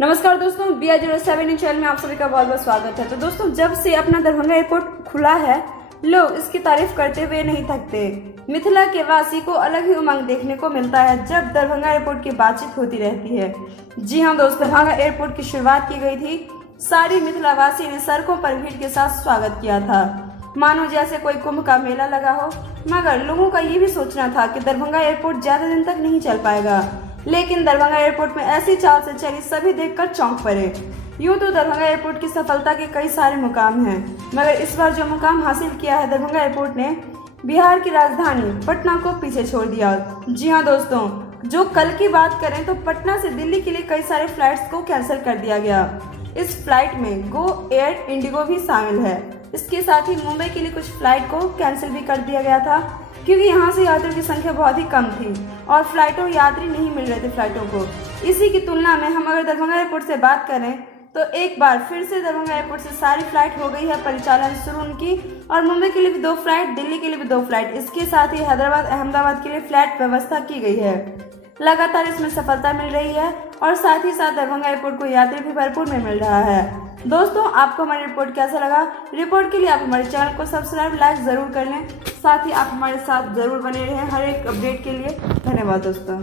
नमस्कार दोस्तों, BI07 channel में आप सभी का बहुत बहुत स्वागत है। तो दोस्तों, जब से अपना दरभंगा एयरपोर्ट खुला है, लोग इसकी तारीफ करते हुए नहीं थकते। मिथिला के वासी को अलग ही उमंग देखने को मिलता है जब दरभंगा एयरपोर्ट की बातचीत होती रहती है। जी हाँ दोस्तों, दरभंगा एयरपोर्ट की शुरुआत की गई थी। सारी मिथिला वासी ने सड़कों पर भीड़ के साथ स्वागत किया था, मानो जैसे कोई कुंभ का मेला लगा हो। मगर लोगों का ये भी सोचना था कि दरभंगा एयरपोर्ट ज्यादा दिन तक नहीं चल पाएगा, लेकिन दरभंगा एयरपोर्ट में ऐसी चाल से चली सभी देखकर चौंक पड़े। यूं तो दरभंगा एयरपोर्ट की सफलता के कई सारे मुकाम हैं, मगर इस बार जो मुकाम हासिल किया है दरभंगा एयरपोर्ट ने, बिहार की राजधानी पटना को पीछे छोड़ दिया। जी हाँ दोस्तों, जो कल की बात करें तो पटना से दिल्ली के लिए कई सारे फ्लाइट्स को कैंसिल कर दिया गया। इस फ्लाइट में गो एयर इंडिगो भी शामिल है। इसके साथ ही मुंबई के लिए कुछ फ्लाइट को कैंसिल भी कर दिया गया था, क्योंकि यहाँ से यात्रियों की संख्या बहुत ही कम थी और फ्लाइटों यात्री नहीं मिल रहे थे फ्लाइटों को। इसी की तुलना में हम अगर दरभंगा एयरपोर्ट से बात करें तो एक बार फिर से दरभंगा एयरपोर्ट से सारी फ्लाइट हो गई है परिचालन शुरू उनकी, और मुंबई के लिए भी 2 फ्लाइट, दिल्ली के लिए भी 2 फ्लाइट। इसके साथ ही हैदराबाद अहमदाबाद के लिए फ्लाइट व्यवस्था की गई है। लगातार इसमें सफलता मिल रही है और साथ ही साथ दरभंगा एयरपोर्ट को यात्री भी भरपूर में मिल रहा है। दोस्तों, आपको हमारी रिपोर्ट कैसा लगा? रिपोर्ट के लिए आप हमारे चैनल को सब्सक्राइब, लाइक जरूर कर लें। साथ ही आप हमारे साथ जरूर बने रहें हर एक अपडेट के लिए। धन्यवाद दोस्तों।